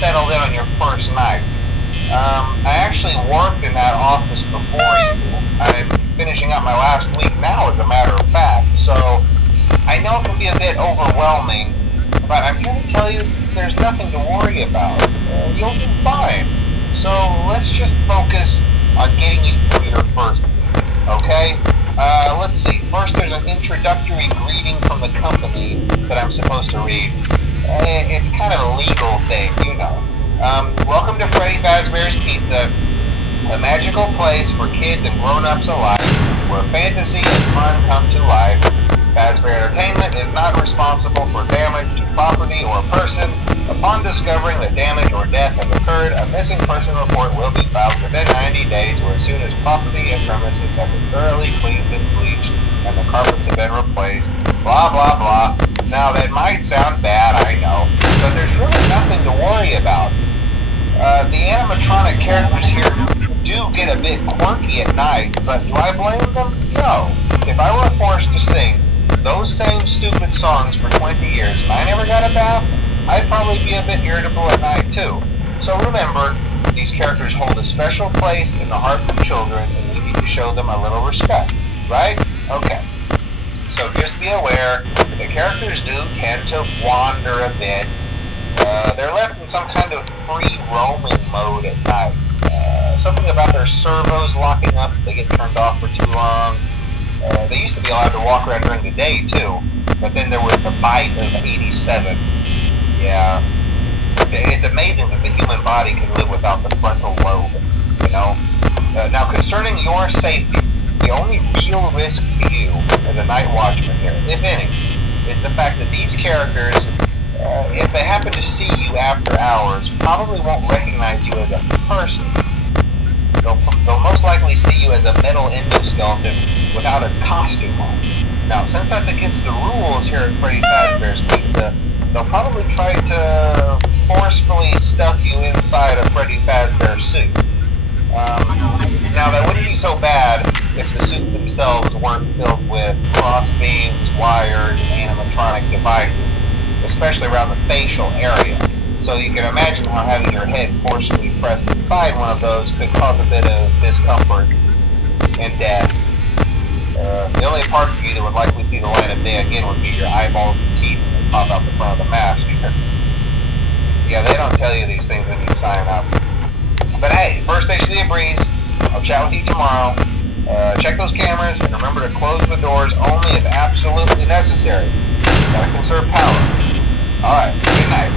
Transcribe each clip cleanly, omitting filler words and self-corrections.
settled in on your first night. I actually worked in that office before you. I'm finishing up my last week now, as a matter of fact, so I know it can be a bit overwhelming, but I'm here to tell you there's nothing to worry about. You'll do fine. So let's just focus on getting you through your first week, okay? Let's see. First, there's an introductory greeting from the company that I'm supposed to read. It's kind of a legal thing, you know. Welcome to Freddy Fazbear's Pizza, a magical place for kids and grown-ups alike, where fantasy and fun come to life. Fazbear Entertainment is not responsible for damage to property or person. Upon discovering that damage or death has occurred, a missing person report will be filed within 90 days or as soon as property and premises have been thoroughly cleaned and bleached and the carpets have been replaced. Blah, blah, blah. Now, that might sound bad, I know, but there's really nothing to worry about. The animatronic characters here do get a bit quirky at night, but do I blame them? No. If I were forced to sing those same stupid songs for 20 years and I never got a bath, I'd probably be a bit irritable at night too. So remember, these characters hold a special place in the hearts of children and we need to show them a little respect, right? Okay. So just be aware, the characters do tend to wander a bit. They're left in some kind of free roaming mode at night. Something about their servos locking up if they get turned off for too long. They used to be allowed to walk around during the day too, but then there was the bite of 87. Yeah. It's amazing that the human body can live without the frontal lobe, you know? Now, concerning your safety, the only real risk to you as a night watchman here, if any, is the fact that these characters, if they happen to see you after hours, probably won't recognize you as a person. They'll most likely see you as a metal endoskeleton without its costume on. Now, since that's against the rules here at Freddy Fazbear's Pizza, they'll probably try to forcefully stuff you inside a Freddy Fazbear suit. Now, that wouldn't be so bad if the suits themselves weren't filled with cross beams, wires, and animatronic devices, especially around the facial area. So you can imagine how having your head forcefully pressed inside one of those could cause a bit of discomfort and death. The only parts of you that would likely see the light of day again would be your eyeballs and teeth that pop out the front of the mask. Yeah, they don't tell you these things when you sign up. But hey, first station of the breeze. I'll chat with you tomorrow. Check those cameras and remember to close the doors only if absolutely necessary. Gotta conserve power. Alright, good night.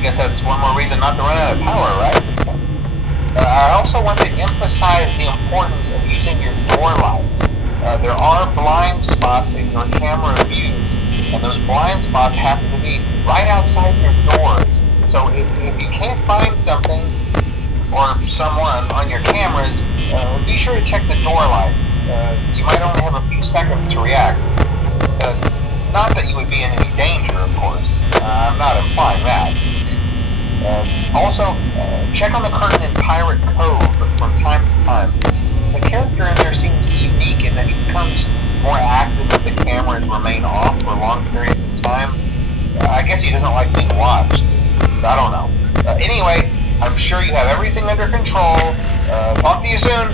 guess that's one more reason not to run out of power, right? I also want to emphasize the importance of using your door lights. There are blind spots in your camera view, and those blind spots happen to be right outside your doors. So if you can't find something or someone on your cameras, be sure to check the door light. You might only have a few seconds to react. Not that you would be in any danger, of course. I'm not implying that. Also, check on the curtain in Pirate Cove from time to time. The character in there seems unique in that he becomes more active if the cameras remain off for long periods of time. I guess he doesn't like being watched. I don't know. Anyway, I'm sure you have everything under control. Talk to you soon.